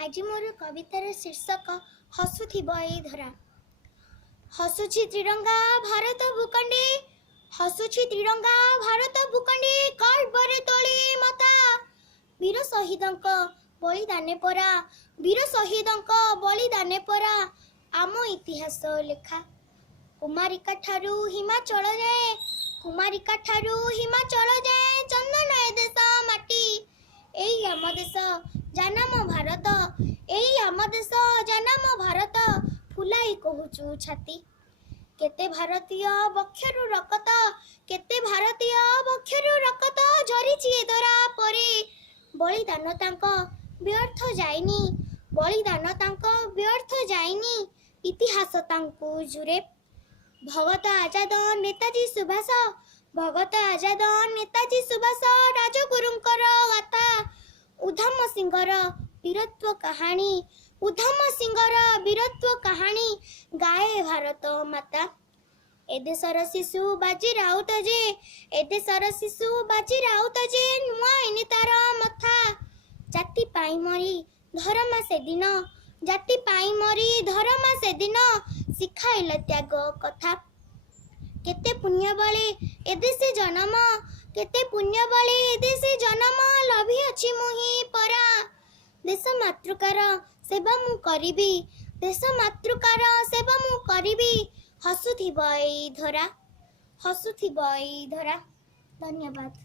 आज मोर कवितार शीर्षक हसुथिब एई धरा। हसुछि त्रिरंगा भारत भूखंडे, हसुछि त्रिरंगा भारत भूखंडे, गर्वरे तोळे माता। वीर शहीदंक बलिदाने परा, वीर शहीदंक बलिदाने परा आम इतिहास लेखा। कुमारिका ठारू हिमाचल जाए, कुमारिका ठारू हिमाचल जाए, चंदन ए देश माटी। एई आम देश जनाम भारत, एई आम देश जनाम भारत, फुलाई कहूचु छाती। केते भारतीय बक्षरु रकत, केते भारतीय बक्षरु रकत झरिछि ए धरा परे। बलिदान तांक व्यर्थ जाइनी, बलिदान तांक व्यर्थ जाइनी, इतिहास तांकु जुरे। भगत आजाद नेताजी सुभाष, भगत आजाद नेताजी सुभाष, राजगुरुंकर गाथा। उधम सिंहर वीरत्व कहानी, उधम सिंहर वीरत्व कहानी गाए भारत माता। ए देशर शिशु बाजी राउत जे, ए देशर शिशु बाजी राउत जे, नुआ एने तार मथा। जाति पाई मरी धर्म से दिन, जाति पाई मरी धर्म से दिन, शिखाइल त्याग कथा। केते पुण्य बळे ए देशे जन्म, केते पुण्य बळे ए देशे जन्म, लभी अछि मुहि परा। देश मातृकार सेवा मु करिबी, देश मातृकार सेवा मु करिबी, हसुथिब एई धरा, हसुथिब एई धरा। धन्यवाद।